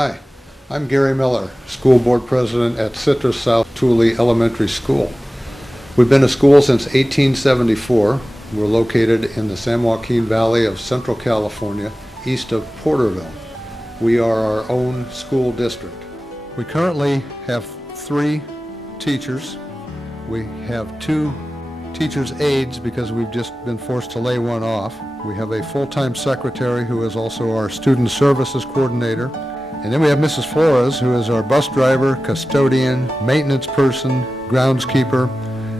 Hi, I'm Gary Miller, School Board President at Citrus South Tule Elementary School. We've been a school since 1874. We're located in the San Joaquin Valley of Central California, east of Porterville. We are our own school district. We currently have 3 teachers. We have 2 teachers' aides because we've just been forced to lay one off. We have a full-time secretary who is also our student services coordinator. And then we have Mrs. Flores, who is our bus driver, custodian, maintenance person, groundskeeper,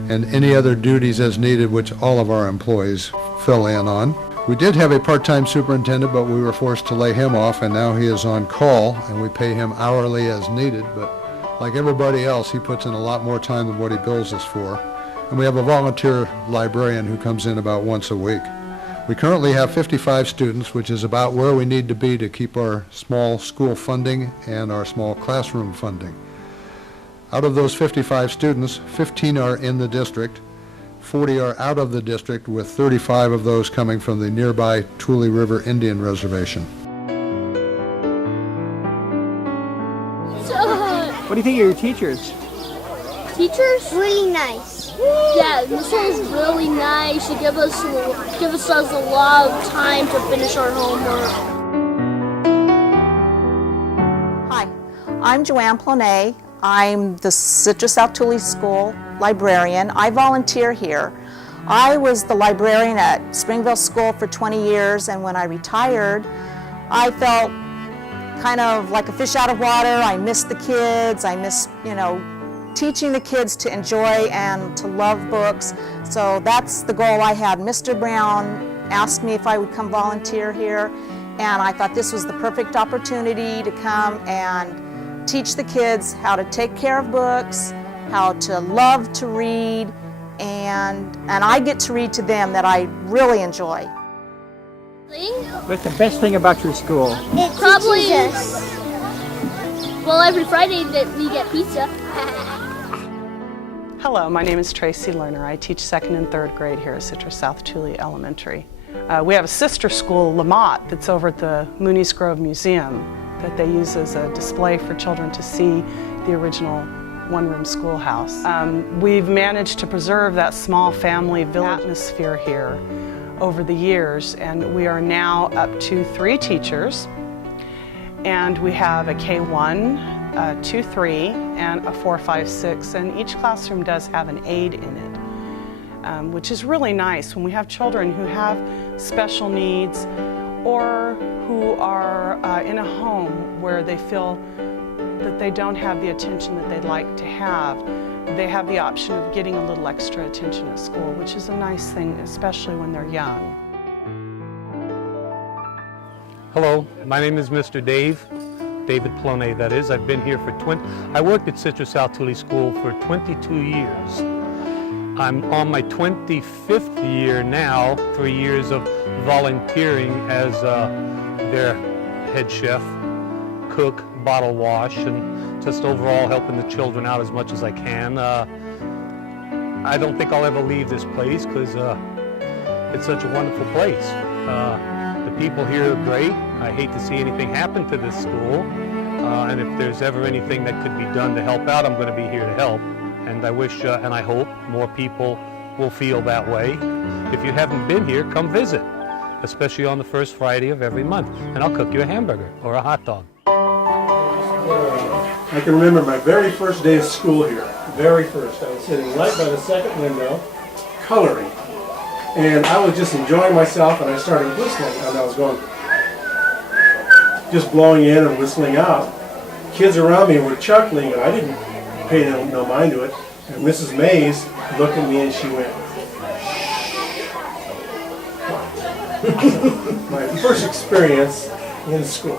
and any other duties as needed, which all of our employees fill in on. We did have a part-time superintendent, but we were forced to lay him off, and now he is on call, and we pay him hourly as needed. But like everybody else, he puts in a lot more time than what he bills us for. And we have a volunteer librarian who comes in about once a week. We currently have 55 students, which is about where we need to be to keep our small school funding and our small classroom funding. Out of those 55 students, 15 are in the district, 40 are out of the district, with 35 of those coming from the nearby Tule River Indian Reservation. What do you think of your teachers? Teachers? Really nice. Yeah, this one's really nice. She gives us a lot of time to finish our homework. Hi, I'm Joanne Plonnet. I'm the Citrus South Tule School librarian. I volunteer here. I was the librarian at Springville School for 20 years, and when I retired, I felt kind of like a fish out of water. I missed the kids. I missed, teaching the kids to enjoy and to love books. So that's the goal I had. Mr. Brown asked me if I would come volunteer here, and I thought this was the perfect opportunity to come and teach the kids how to take care of books, how to love to read, and I get to read to them that I really enjoy. What's the best thing about your school? It probably is. Well, every Friday that we get pizza. Hello, my name is Tracy Lerner. I teach 2nd and 3rd grade here at Citrus South Tule Elementary. We have a sister school, Lamont, that's over at the Mooney's Grove Museum that they use as a display for children to see the original one-room schoolhouse. We've managed to preserve that small family village atmosphere here over the years, and we are now up to 3 teachers, and we have a K1, 2-3, and a 4-5-6, and each classroom does have an aide in it, which is really nice when we have children who have special needs or who are in a home where they feel that they don't have the attention that they'd like to have. They have the option of getting a little extra attention at school, which is a nice thing, especially when they're young. Hello, my name is Mr. David Plonnet, that is. I've been here for I worked at Citrus South Tule School for 22 years. I'm on my 25th year now, 3 years of volunteering as their head chef, cook, bottle wash, and just overall helping the children out as much as I can. I don't think I'll ever leave this place because it's such a wonderful place. The people here are great. I hate to see anything happen to this school, and if there's ever anything that could be done to help out, I'm going to be here to help. And I wish and I hope more people will feel that way. If you haven't been here, come visit, especially on the first Friday of every month, and I'll cook you a hamburger or a hot dog. I can remember my very first day of school here. Very first. I was sitting right by the second window, coloring. And I was just enjoying myself, and I started whistling, and I was going, just blowing in and whistling out. Kids around me were chuckling, and I didn't pay no mind to it. And Mrs. Mays looked at me and she went, my first experience in school.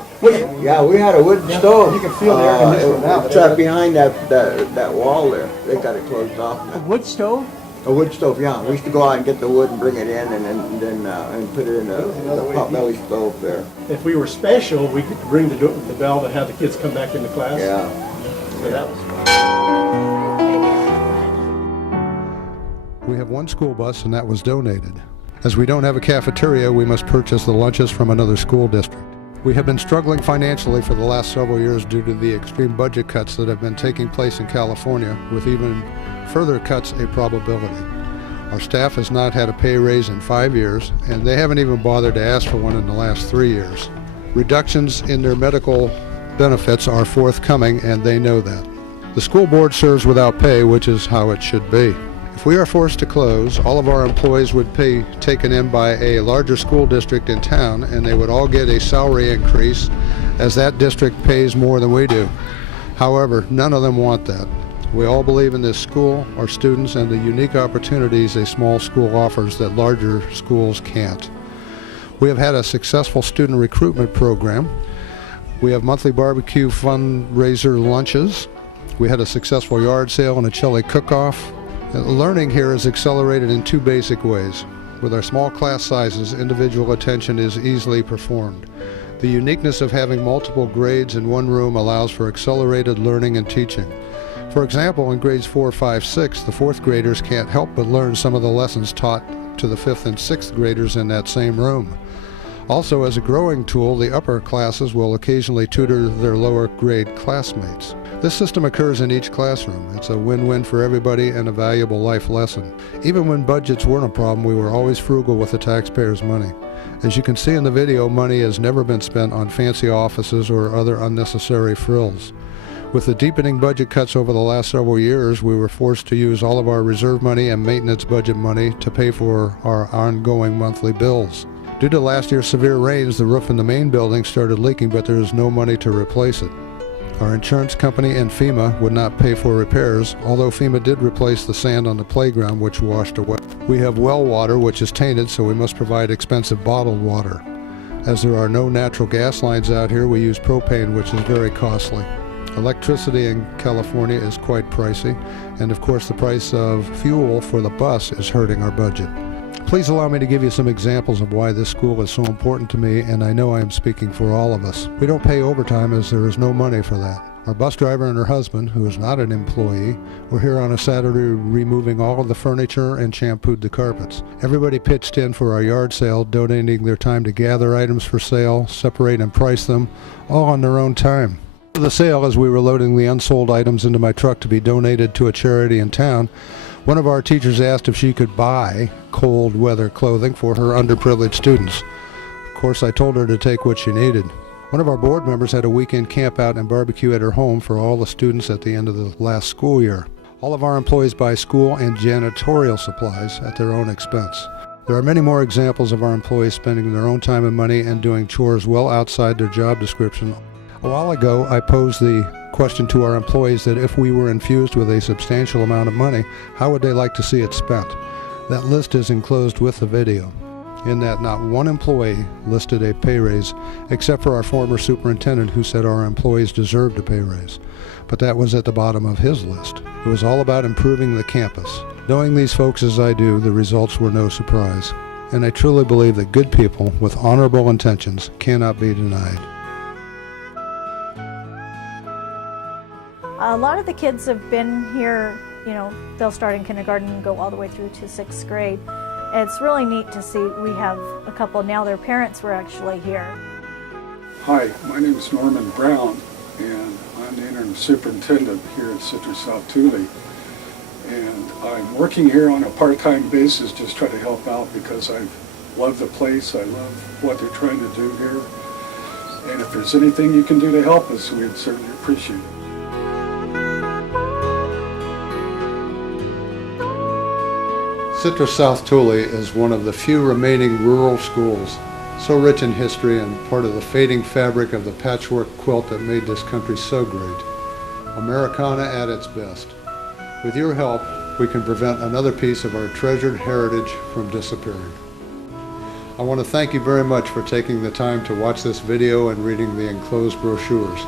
Yeah, we had a wooden stove. You can feel the air conditioning now. It's up behind that wall there. They got it closed off now. A wood stove? A wood stove, yeah. We used to go out and get the wood and bring it in, and then put it in the potbelly stove there. If we were special, we could ring the bell to have the kids come back into class. Yeah. So that was fun. We have 1 school bus, and that was donated. As we don't have a cafeteria, we must purchase the lunches from another school district. We have been struggling financially for the last several years due to the extreme budget cuts that have been taking place in California, with even further cuts a probability. Our staff has not had a pay raise in 5 years, and they haven't even bothered to ask for one in the last 3 years. Reductions in their medical benefits are forthcoming, and they know that. The school board serves without pay, which is how it should be. If we are forced to close, all of our employees would be taken in by a larger school district in town, and they would all get a salary increase as that district pays more than we do. However, none of them want that. We all believe in this school, our students, and the unique opportunities a small school offers that larger schools can't. We have had a successful student recruitment program. We have monthly barbecue fundraiser lunches. We had a successful yard sale and a chili cook-off. Learning here is accelerated in 2 basic ways. With our small class sizes, individual attention is easily performed. The uniqueness of having multiple grades in one room allows for accelerated learning and teaching. For example, in grades 4, 5, 6, the 4th graders can't help but learn some of the lessons taught to the 5th and 6th graders in that same room. Also, as a growing tool, the upper classes will occasionally tutor their lower grade classmates. This system occurs in each classroom. It's a win-win for everybody and a valuable life lesson. Even when budgets weren't a problem, we were always frugal with the taxpayers' money. As you can see in the video, money has never been spent on fancy offices or other unnecessary frills. With the deepening budget cuts over the last several years, we were forced to use all of our reserve money and maintenance budget money to pay for our ongoing monthly bills. Due to last year's severe rains, the roof in the main building started leaking, but there is no money to replace it. Our insurance company and FEMA would not pay for repairs, although FEMA did replace the sand on the playground, which washed away. We have well water, which is tainted, so we must provide expensive bottled water. As there are no natural gas lines out here, we use propane, which is very costly. Electricity in California is quite pricey, and of course the price of fuel for the bus is hurting our budget. Please allow me to give you some examples of why this school is so important to me, and I know I am speaking for all of us. We don't pay overtime as there is no money for that. Our bus driver and her husband, who is not an employee, were here on a Saturday removing all of the furniture and shampooed the carpets. Everybody pitched in for our yard sale, donating their time to gather items for sale, separate and price them, all on their own time. After the sale, as we were loading the unsold items into my truck to be donated to a charity in town, one of our teachers asked if she could buy cold weather clothing for her underprivileged students. Of course, I told her to take what she needed. One of our board members had a weekend camp out and barbecue at her home for all the students at the end of the last school year. All of our employees buy school and janitorial supplies at their own expense. There are many more examples of our employees spending their own time and money and doing chores well outside their job description. A while ago, I posed the question to our employees that if we were infused with a substantial amount of money, how would they like to see it spent? That list is enclosed with the video, in that not one employee listed a pay raise, except for our former superintendent, who said our employees deserved a pay raise. But that was at the bottom of his list. It was all about improving the campus. Knowing these folks as I do, the results were no surprise. And I truly believe that good people with honorable intentions cannot be denied. A lot of the kids have been here, they'll start in kindergarten and go all the way through to 6th grade. It's really neat to see. We have a couple now, their parents were actually here. Hi, my name is Norman Brown, and I'm the interim superintendent here at Citrus South Tule. And I'm working here on a part-time basis, just trying to help out because I love the place, I love what they're trying to do here. And if there's anything you can do to help us, we'd certainly appreciate it. Citrus South Tule is one of the few remaining rural schools, so rich in history and part of the fading fabric of the patchwork quilt that made this country so great. Americana at its best. With your help, we can prevent another piece of our treasured heritage from disappearing. I want to thank you very much for taking the time to watch this video and reading the enclosed brochures.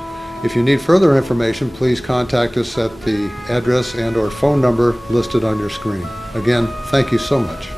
If you need further information, please contact us at the address and/or phone number listed on your screen. Again, thank you so much.